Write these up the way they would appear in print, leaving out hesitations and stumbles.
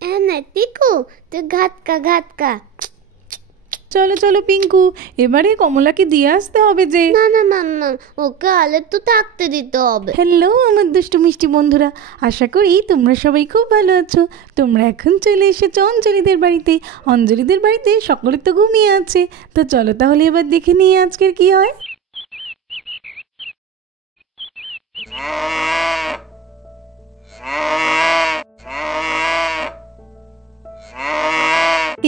টিকু, তুই ঘাতকা। চলো চলো পিঙ্কু, এবারে কমলাকে দিয়ে আসতে হবে যে। না না মাম্মা, ওকে আলে তো থাকতে দিতে হবে। হ্যালো আমার দুষ্টু মিষ্টি বন্ধুরা, আশা করি তোমরা সবাই খুব ভালো আছো। তোমরা এখন চলে এসেছো অঞ্জলিদের বাড়িতে। অঞ্জলিদের বাড়িতে সকলে তো ঘুমিয়ে আছে। তো চলো তাহলে এবার দেখে নিই আজকের কি হয়।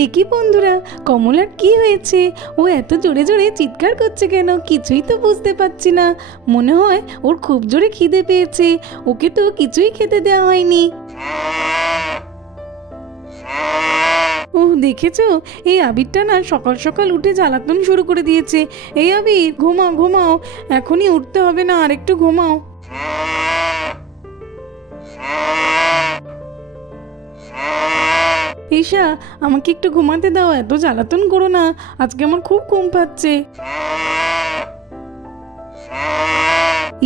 একই বন্ধুরা, কমলার কি হয়েছে? ও এত জোরে জোরে চিৎকার করছে কেন? কিছুই তো বুঝতে পারছি না। মনে হয় ওর খুব জোরে খিদে পেয়েছে। ওকে তো কিছুই খেতে দেওয়া হয়নি। ও দেখেছো, এই আবিরটা না সকাল সকাল উঠে জ্বালাতন শুরু করে দিয়েছে। এই আবির, ঘুমাও ঘুমাও, এখনই উঠতে হবে না, আর একটু ঘুমাও। ঈশা, আমাকে একটু ঘুমাতে দাও, এত জ্বালাতন করো না, আজকে আমার খুব ঘুম পাচ্ছে।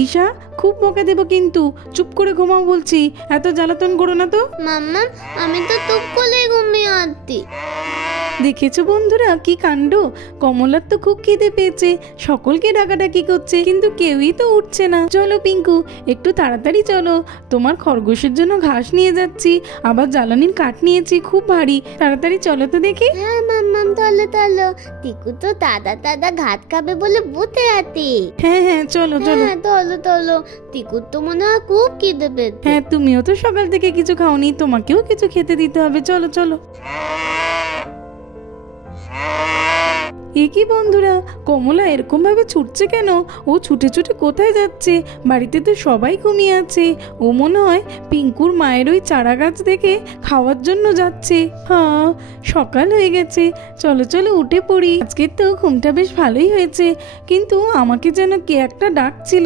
ঈশা, খুব বকা দেবো কিন্তু, চুপ করে ঘুমাও বলছি, এত জ্বালাতন করো না তো। মাম্মা, আমি তো চুপ করে ঘুমিয়ে আছি। দেখেছো বন্ধুরা কি কাণ্ড? কমলার তো খুব খিদে পেয়েছে, সকলকে ডাকাডাকি করছে, কিন্তু কেউই তো উঠছে না। চলো পিঙ্কু, একটু তাড়াতাড়ি চলো, তোমার খরগোশের জন্য ঘাস নিয়ে যাচ্ছি, আবার জ্বালানির কাঠ নিয়েছি, খুব ভারী। তাড়াতাড়ি চলো তো দেখি। হ্যাঁ মাম্মাম, চলো। টিকু তো দাদা ঘাট খাবে বলে বসে আছে। হ্যাঁ হ্যাঁ, চলো চলো। হ্যাঁ চলো। টিকুর তো মনে হয় খুব খিদে পেয়েছে। হ্যাঁ, তুমিও তো সকাল থেকে কিছু খাওনি, তোমাকেও কিছু খেতে দিতে হবে। চলো চলো। একই বন্ধুরা, কমলা এরকম ভাবে ছুটছে কেন? ও ছুটে ছুটে কোথায় যাচ্ছে? বাড়িতে তো সবাই ঘুমিয়ে আছে। ও মনে হয় পিঙ্কুর মায়ের ওই চারা গাছ দেখে খাওয়ার জন্য যাচ্ছে। হ্যাঁ, সকাল হয়ে গেছে, চলো চলো উঠে পড়ি। আজকের তো ঘুমটা বেশ ভালোই হয়েছে, কিন্তু আমাকে যেন কে একটা ডাকছিল।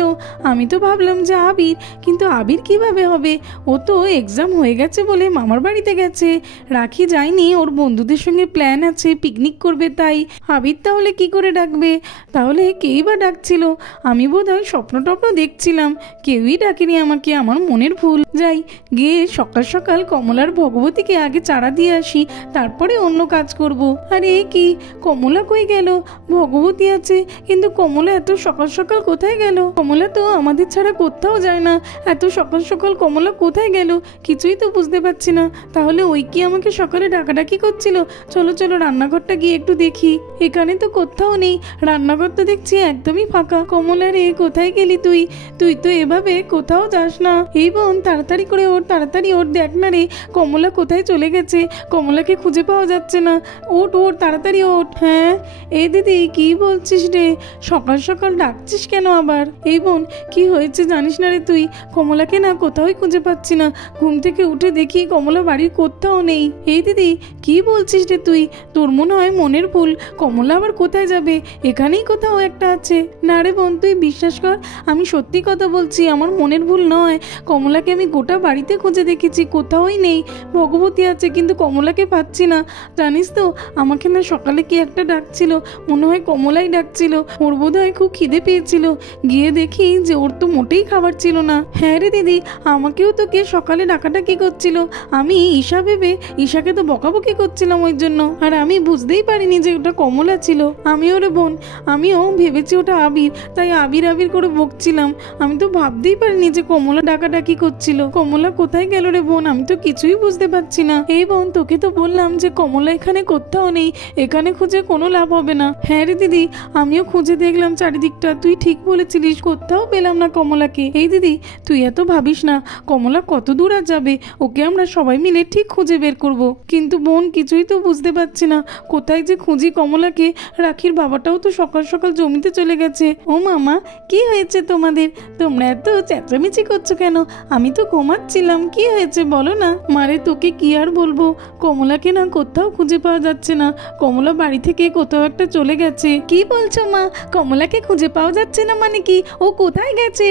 আমি তো ভাবলাম যে আবির, কিন্তু আবির কিভাবে হবে? ও তো এক্সাম হয়ে গেছে বলে মামার বাড়িতে গেছে। রাখি যায়নি, ওর বন্ধুদের সঙ্গে প্ল্যান আছে, পিকনিক করবে, তাই আবির তাহলে কি করে ডাকবে? তাহলে কেই বা ডাকছিল? আমি বোধহয় স্বপ্ন টপ্ন দেখছিলাম, কেউই ডাকেনি আমাকে, আমার মনের ভুল। যাই গিয়ে সকাল সকাল কমলার ভগবতীকে আগে চারা দিয়ে আসি, তারপরে অন্য কাজ করব। আরে কি, কমলা কই গেল? ভগবতী আছে, কিন্তু কমলা এত সকাল সকাল কোথায় গেল? কমলা তো আমাদের ছাড়া কোথাও যায় না, এত সকাল সকাল কমলা কোথায় গেল? কিছুই তো বুঝতে পারছি না। তাহলে ওই কি আমাকে সকালে ডাকাডাকি করছিল? চলো চলো রান্নাঘরটা গিয়ে একটু দেখি। এখানে তো কোথাও নেই, রান্নাঘর তো দেখছি একদমই ফাঁকা। কমলা রে, কোথায় গেলি তুই? তুই তো এভাবে কোথাও যাস না। এই বোন, তাড়াতাড়ি করে ওঠ, তাড়াতাড়ি ওঠ, দেখ না রে কমলা কোথায় চলে গেছে। কমলাকে খুঁজে পাওয়া যাচ্ছে না। ওঠ ওঠ, তাড়াতাড়ি ওঠ। হ্যাঁ, এই দিদি কি বলছিস রে? সকাল সকাল ডাকছিস কেন আবার? এই বোন, কি হয়েছে জানিস না রে তুই? কমলাকে না কোথাওই খুঁজে পাচ্ছি না। ঘুম থেকে উঠে দেখি কমলা বাড়ির কোথাও নেই। এই দিদি কি বলছিস রে তুই? তোর মনে হয় মনের ভুল। কমলা আবার কোথায় যাবে? এখানেই কোথাও একটা আছে। না রে বোন, তুই বিশ্বাস কর, আমি সত্যি কথা বলছি, আমার মনের ভুল নয়। কমলাকে আমি গোটা বাড়িতে খুঁজে দেখেছি, কোথাওই নেই। ভগবতী আছে, কিন্তু কমলাকে পাচ্ছি না। জানিস তো, আমাকে না সকালে কি একটা ডাকছিল, মনে হয় কমলাই ডাকছিল। ওর বোধহয় খুব খিদে পেয়েছিল। গিয়ে দেখি যে ওর তো মোটেই খাবার ছিল না। হ্যাঁ রে দিদি, আমাকেও তো কে সকালে ডাকাডাকি করছিল। আমি ঈশা ভেবে ঈশাকে তো বকাবকি করছিলাম ওই জন্য, আর আমি বুঝতেই পারিনি যে ওটা কমলা ছিল। আমিও রে বোন, আমিও ভেবেছি ওটা আবির, তাই আবির আবির করে বকছিলাম। আমি তো ভাবতেই পারিনি যে কমলা ডাকাডাকি করছিল। কমলা কোথায় গেল রে বোন? আমি তো কিছুই বুঝতে পারছি না। এই বোন, তোকে তো বললাম যে কমলা এখানে কোথাও নেই, এখানে খুঁজে কোনো লাভ হবে না। হ্যাঁ রে দিদি, আমিও খুঁজে দেখলাম চারিদিকটা, তুই ঠিক বলেছিলিস, কোথাও পেলাম না কমলাকে। এই দিদি, তুই এত ভাবিস না, কমলা কত দূর আর যাবে, ওকে আমরা সবাই মিলে ঠিক খুঁজে বের করব। কিন্তু বোন, কিছুই তো বুঝতে পারছি না, কোথায় যে খুঁজি কমলাকে। রাখির বাবাটাও তো সকাল সকাল জমিতে চলে গেছে। ও মামা, কি হয়েছে তোমাদের? তোমরা এত চেঁচামেচি করছো কেন? আমি তো ঘুমাচ্ছিলাম। কি হয়েছে বলো না। মারে, তোকে কি আর বলবো, কমলাকে না কোথাও খুঁজে পাওয়া যাচ্ছে না। কমলা বাড়ি থেকে কোথাও একটা চলে গেছে। কি বলছো মা? কমলাকে খুঁজে পাওয়া যাচ্ছে না মানে কি? ও কোথায় গেছে?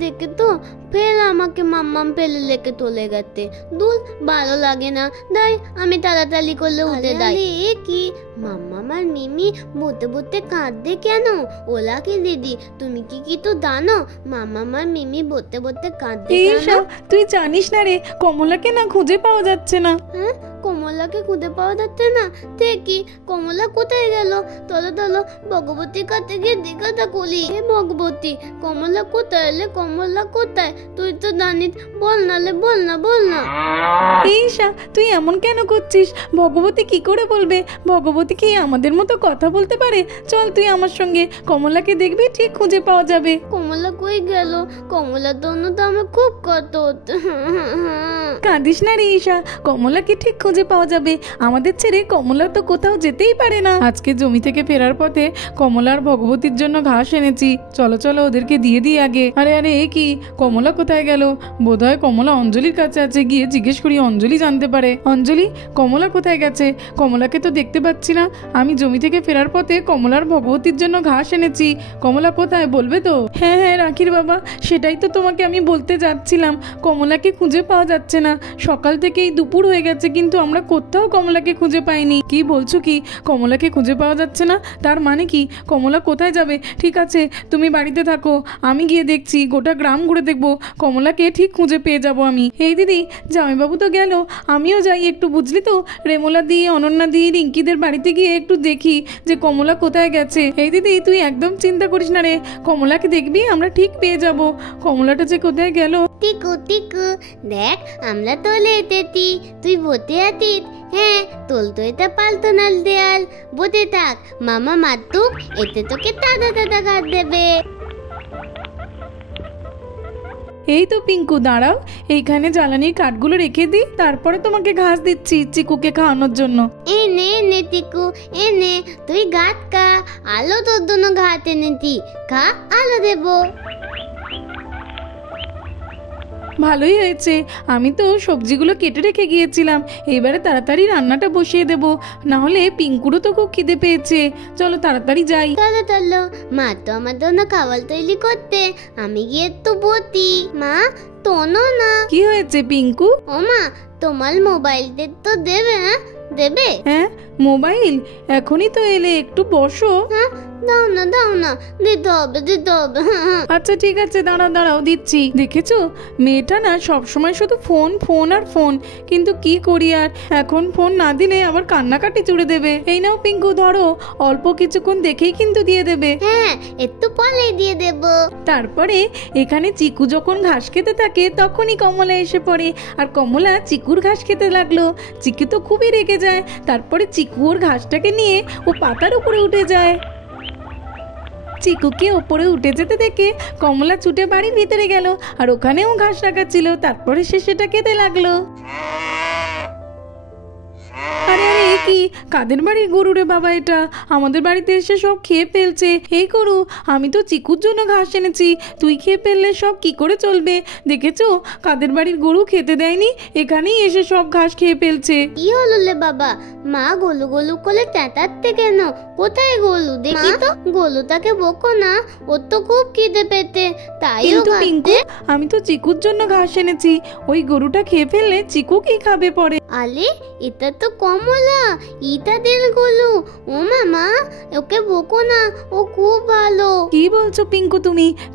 দেখে তো ফের আমাকে মাম্মাম ফেলে লেকে চলে গেছে। দূর, ভালো লাগে না। দাই আমি তাড়াতাড়ি করলে উঠে দাই। কি মাম্মাম আর মিমি বলতে বলতে কাঁদবে কেন? ওলা কি দিদি, তুমি কি তো জানো মাম্মাম আর মিমি বলতে বলতে কাঁদবে কেন? তুই জানিস না রে, কমলাকে না খুঁজে পাওয়া যাচ্ছে না। হ্যাঁ, কমলাকে খুঁজে পাওয়া যাচ্ছে না? ঠিকই, কমলা কোথায় গেল? চলো ভগবতীর কাছে গিয়ে জিজ্ঞাসা করি। হে ভগবতী, কমলা কোথায়? এলে কমলা কোথায়? তুই তো জানিস, বল না। ঈশা, তুই এমন কেন করছিস? ভগবতী কি করে বলবে? ভগবতী কি আমাদের মতো কথা বলতে পারে? চল তুই আমার সঙ্গে, কমলাকে দেখবি ঠিক খুঁজে পাওয়া যাবে। কমলা কই গেল? কমলার জন্য তো আমার খুব কত। কাঁদিস না রে ঈশা, কমলাকে ঠিক খুঁজে পাওয়া যাবে। আমাদের ছেড়ে কমলা তো কোথাও যেতেই পারে না। আজকে জমি থেকে ফেরার পথে কমলার ভগবতীর জন্য ঘাস এনেছি, চলো ওদেরকে দিয়ে দিই আগে। আরে এ কি, কমলা কোথায় গেল? বোধহয় কমলা অঞ্জলির কাছে আছে, গিয়ে জিজ্ঞেস করি, অঞ্জলি জানতে পারে। অঞ্জলি, কমলা কোথায় গেছে? কমলাকে তো দেখতে পাচ্ছি না। আমি জমি থেকে ফেরার পথে কমলার ভগবতীর জন্য ঘাস এনেছি, কমলা কোথায় বলবে তো? হ্যাঁ রাখির বাবা, সেটাই তো তোমাকে আমি বলতে যাচ্ছিলাম। কমলাকে খুঁজে পাওয়া যাচ্ছে না। সকাল থেকেই দুপুর হয়ে গেছে, কিন্তু আমরা কোথাও কমলাকে খুঁজে পাইনি। কি বলছো কি? কমলাকে খুঁজে পাওয়া যাচ্ছে না? তার মানে কি কমলা কোথায় যাবে? ঠিক আছে, তুমি বাড়িতে থাকো, আমি গিয়ে দেখছি, গোটা গ্রাম ঘুরে দেখবো, কমলাকে ঠিক খুঁজে পেয়ে যাব আমি। এই দিদি, জামাইবাবু তো গেল, আমিও যাই একটু, বুঝলি তো, রেমলা দি, অনন্যা দি, রিঙ্কিদের বাড়িতে গিয়ে একটু দেখি যে কমলা কোথায় গেছে। এই দিদি, তুই একদম চিন্তা করিস না রে, কমলাকে দেখবি, আমরা ঠিক পেয়ে যাব। কমলাটা যে কোথায় গেল। টিকু দেখ, আমরা তোলে এতেছি, তুই বসে আছিস। হ্যাঁ, তোল তো এটা পাল্টো নাল দেয়াল, বসে থাক, মামা মাতুক, এতে তোকে তাজা ঘাট দেবে। এই তো পিঙ্কু, দাঁড়াও, এইখানে জ্বালানির কাঠগুলো রেখে দিই, তারপরে তোমাকে ঘাস দিচ্ছি চিকুকে খাওয়ানোর জন্য। এনে টিকু, এনে তুই ঘাট খা, আলো তোর জন্য ঘাট এনেছি, খা, আলো দেবো। ভালোই হয়েছে, আমি তো সবজিগুলো কেটে রেখে গিয়েছিলাম, এবারে তাড়াতাড়ি রান্নাটা বসিয়ে দেবো, না হলে পিঙ্কুরও তো খুব খিদে পেয়েছে। চলো তাড়াতাড়ি যাই। চলো, মা তো আমার জন্য খাবার তৈরি করতে, আমি গিয়ে তো বতি। মা, তোনো না। কি হয়েছে পিঙ্কু? ও মা, তোমার মোবাইলটা তো দেবে? দেবে? হ্যাঁ, মোবাইল? এখনই তো এলে, একটু বসো। হ্যাঁ, দাও না, দিতে হবে। আচ্ছা ঠিক আছে, দাঁড়াও দিচ্ছি। দেখেছো, মেয়েটা না সবসময় শুধু ফোন আর ফোন, কিন্তু কি করি আর, এখন ফোন না দিলে আবার কান্নাকাটি জুড়ে দেবে। এই নাও পিঙ্কু, ধরো, অল্প কিছুক্ষণ দেখেই কিন্তু দিয়ে দেবে। হ্যাঁ, একটু পরে দিয়ে দেব। তারপরে এখানে চিকু যখন ঘাস খেতে থাকে, তখনই কমলা এসে পড়ে, আর কমলা চিকুর ঘাস খেতে লাগলো। চিকু তো খুবই রেগে যায়, তারপরে চিকু ওর ঘাসটাকে নিয়ে ও পাতার উপরে উঠে যায়। চিকুকে ওপরে উঠে যেতে দেখে কমলা ছুটে বাড়ির ভিতরে গেল, আর ওখানেও ঘাস রাখা ছিল, তারপরে সে সেটা খেতে লাগলো। আরে কি, কাদের বাড়ির গরু রে বাবা এটা? আমাদের বাড়িতে এসে সব খেয়ে ফেলছে। এই গরু, আমি তো চিকুর জন্য ঘাস এনেছি, তুই খেয়ে ফেললে সব কি করে চলবে? দেখেছো, কাদের বাড়ির গরু খেতে দেয়নি, এখানেই এসে সব ঘাস খেয়ে ফেলছে। কি হলো রে বাবা? মা গোলু করে চেঁচাচ্ছে কেন? কোথায় গোলু? দেখি তো। গোলুটাকে বকো না, ওর তো খুব খিদে পেতে, তাই। কিন্তু পিঙ্কু, আমি তো চিকুর জন্য ঘাস এনেছি, ওই গরুটা খেয়ে ফেললে চিকু কি খাবে পরে? আলে, এটা তো কমলা, ইটা দিল গোলু। ও মামা, ওকে বকো না, ও খুব ভালো। কি বলছো পিঙ্কু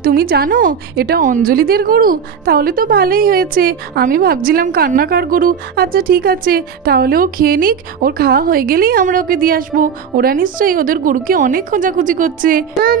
তুমি জানো এটা অঞ্জলিদের গরু? তাহলে তো ভালোই হয়েছে, আমি ভাবছিলাম কান্নাকার গরু। আচ্ছা ঠিক আছে, তাহলে ও খেয়ে নিক, ওর খাওয়া হয়ে গেলেই আমরা ওকে দিয়ে আসবো। ওরা নিশ্চয়ই ওদের গরুকে অনেক খোঁজাখুঁজি করছে।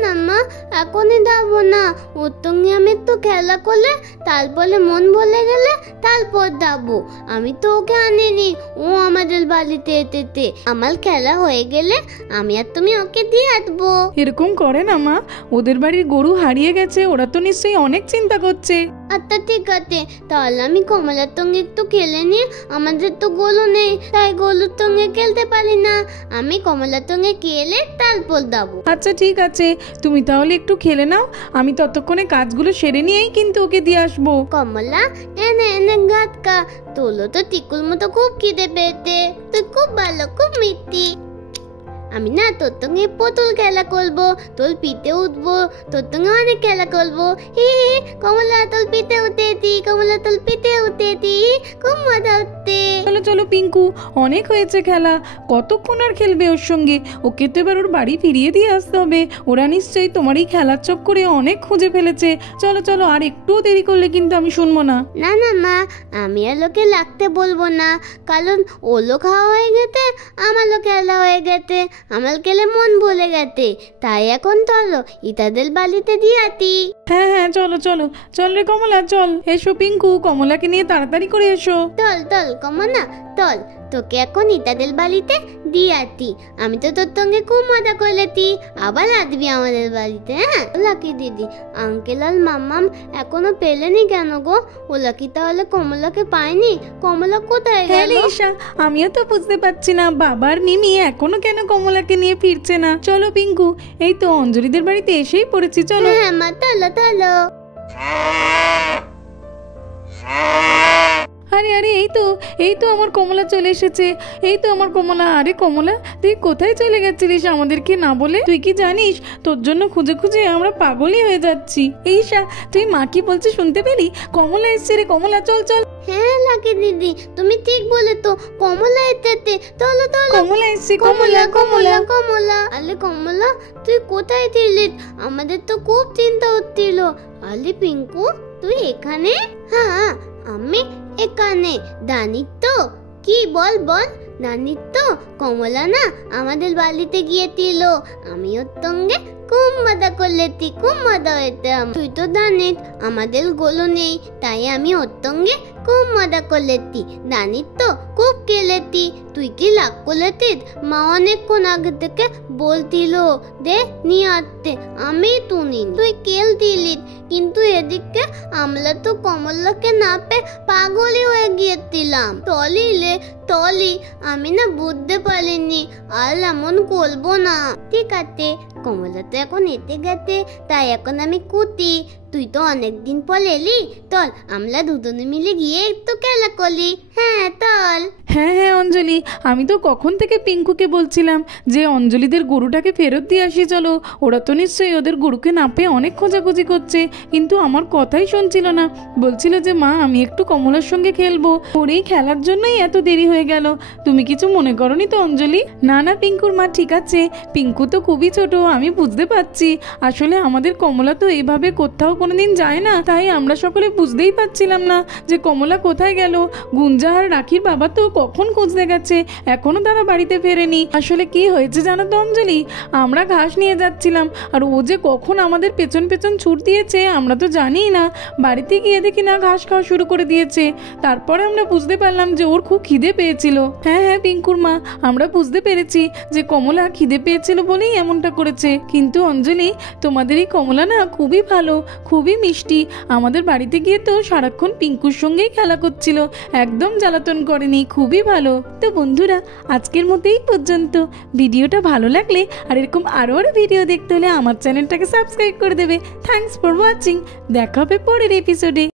না মা, এখনই যাবো না, ওর সঙ্গে আমি তো খেলা করলে, তারপরে মন ভরে গেলে তারপর যাবো। আমি তো ওকে আনিনি, ও আমাদের বাড়িতে এতে, আমার খেলা হয়ে গেলে আমি আর তুমি ওকে দিয়ে আসবো। এরকম করে না মা, ওদের বাড়ির গরু হারিয়ে গেছে, ওরা তো নিশ্চয়ই অনেক চিন্তা করছে। আচ্ছা ঠিক আছে, তাহলে আমি কমলার সঙ্গে একটু খেলে নিয়ে, আমাদের তো গোলু নেই, তাই গোলুর সঙ্গে খেলতে পারি না। আমি কমলার সঙ্গে খেলে তারপর যাবো। আচ্ছা ঠিক আছে, তুমি তাহলে একটু খেলে নাও, আমি ততক্ষণে কাজগুলো সেরে নিয়েই কিন্তু ওকে দিয়ে আসবো। কমলা এনে এনে গাতকা, তোলো তো টিকুর মতো খুব খিদে পেয়েছে, তুই খুব ভালো, খুব মিষ্টি। আমি না তোর সঙ্গে পুতুল খেলা করবো, তোর পিঠে উঠবো, তোর সঙ্গে অনেক খেলা করবো। হে কমলা তোর পিঠে উঠেছি, কমলা তোর পিঠে উঠেছি, খুব মজা হচ্ছে। চলো চলো পিঙ্কু, অনেক হয়েছে খেলা, কতক্ষণ আর খেলবে ওর সঙ্গে? ওকে তো এবার ওর বাড়ি ফিরিয়ে দিয়ে আসতে হবে। ওরা নিশ্চয়ই তোমার এই খেলার চক্করে অনেক খুঁজে ফেলেছে। চলো চলো, আর একটুও দেরি করলে কিন্তু আমি শুনবো না। না না মা, আমি আর লোকে লাগতে বলবো না, কারণ ওলো খাওয়া হয়ে গেছে, আমারও খেলা হয়ে গেছে, আমার খেলে মন ভুলে গেছে, তাই এখন চলো ইতাদের বাড়িতে দিয়ে আতি। হ্যাঁ হ্যাঁ চলো চলো, চল রে কমলা চল। এসো পিঙ্কু, কমলাকে নিয়ে তাড়াতাড়ি করে এসো। চল চল কমলা চল, তোকে এখন ইতাদের বাড়িতে দিয়ে আতি। আমি তো তোর সঙ্গে খুব মজা করলেছি, আবার আসবি আমাদের বাড়িতে। হ্যাঁ লাকি দিদি, আঙ্কেল আর মাম্মাম এখনো পেলেনি কেন গো? ওলা কি তাহলে কমলাকে পায়নি? কমলা কোথায় গেল? ঈশা, আমিও তো বুঝতে পারছি না বাবার মিমি এখনো কেন কমলাকে নিয়ে ফিরছে না। চলো পিঙ্কু, এই তো অঞ্জলিদের বাড়িতে এসেই পড়েছি, চলো। হ্যাঁ মা চলো চলো। আরে আরে এই তো আমার কমলা চলে এসেছে, এই তো আমার কমলা। আরে কমলা, তুই কোথায় চলে গেছিলিস আমাদেরকে না বলে? তুই কি জানিস তোর জন্য খুঁজে খুঁজে আমরা পাগলই হয়ে যাচ্ছি। ঈশা, তুই মা কি বলছে শুনতে পেলি? কমলা এসছে রে, কমলা চল চল। হ্যাঁ লাকি দিদি, তুমি ঠিক বলে তো, কমলা এসেছে, চলো চলো। কমলা এসছে, কমলা কমলা কমলা। আরে কমলা তুই কোথায় ছিলি? আমাদের তো খুব চিন্তা হচ্ছিল। আরে পিঙ্কু তুই এখানে? হ্যাঁ আমি এখানে। জানিস তো কি, বল বল। জানিস তো কমলা না আমাদের বাড়িতে গিয়েছিল, আমি ওর সঙ্গে খুব মজা করলেছি, খুব মজা হয়েছে। তুই তো জানিস আমাদের গোলু নেই, তাই আমি ওর সঙ্গে খুব মজা করলেছি। জানিস তো খুব খেলেছি। তুই কি লাগ করলেছিস? মা অনেকক্ষণ আগে থেকে বলছিল দে নিয়ে আসতে, আমি তুই খেলতিলি, কিন্তু এদিকে আমরা তো কমলাকে না পেয়ে পাগলই হয়ে গিয়েছিলাম। তলি আমি না বুঝতে পারিনি, আর এমন করবো না। ঠিক আছে, কমলা তো এখন এতে গেছে, তাই এখন আমি কুতি। তুই তো অনেকদিন পর এলি, চল আমরা দুজনে মিলে গিয়ে একটু খেলা করলি। হ্যাঁ চল। হ্যাঁ হ্যাঁ অঞ্জলি, আমি তো কখন থেকে পিঙ্কুকে বলছিলাম যে অঞ্জলিদের গরুটাকে ফেরত দিয়ে আসি চলো। ওরা তো নিশ্চয়ই ওদের গরুকে না পেয়ে অনেক খোঁজাখুঁজি করছে, কিন্তু আমার কথাই শুনছিল না। বলছিল যে মা আমি একটু কমলার সঙ্গে খেলবো, ওর এই খেলার জন্যই এত দেরি হয়ে গেল। তুমি কিছু মনে করনি তো অঞ্জলি? না না পিঙ্কুর মা ঠিক আছে, পিঙ্কু তো খুবই ছোট, আমি বুঝতে পারছি। আসলে আমাদের কমলা তো এভাবে কোথাও কোনোদিন যায় না, তাই আমরা সকলে বুঝতেই পারছিলাম না যে কমলা কোথায় গেল। গুঞ্জা আর রাখির বাবা তো কখন খুঁজতে গেছে, এখনো তারা বাড়িতে ফেরেনি। আসলে কি হয়েছে জানো তো অঞ্জলি, আমরা ঘাস নিয়ে যাচ্ছিলাম আর ও যে কখন আমাদের পেছন পেছন ছুট দিয়েছে আমরা তো জানিই না। বাড়িতে গিয়ে দেখি না ঘাস খাওয়া শুরু করে দিয়েছে। তারপরে আমরা বুঝতে পারলাম যে ওর খুব খিদে পেয়েছিল। হ্যাঁ হ্যাঁ পিঙ্কুর মা, আমরা বুঝতে পেরেছি যে কমলা খিদে পেয়েছিল বলেই এমনটা করেছে। কিন্তু অঞ্জলি তোমাদের এই কমলা না খুবই ভালো, খুবই মিষ্টি। আমাদের বাড়িতে গিয়ে তো সারাক্ষণ পিঙ্কুর সঙ্গেই খেলা করছিল, একদম জ্বালাতন করেনি, খুবই ভালো। তো বন্ধুরা আজকের মতো এই পর্যন্ত। ভিডিওটা ভালো লাগলে আর এরকম আরও ভিডিও দেখতে হলে আমার চ্যানেলটাকে সাবস্ক্রাইব করে দেবে। থ্যাঙ্কস ফর ওয়াচিং, দেখা হবে পরের এপিসোডে।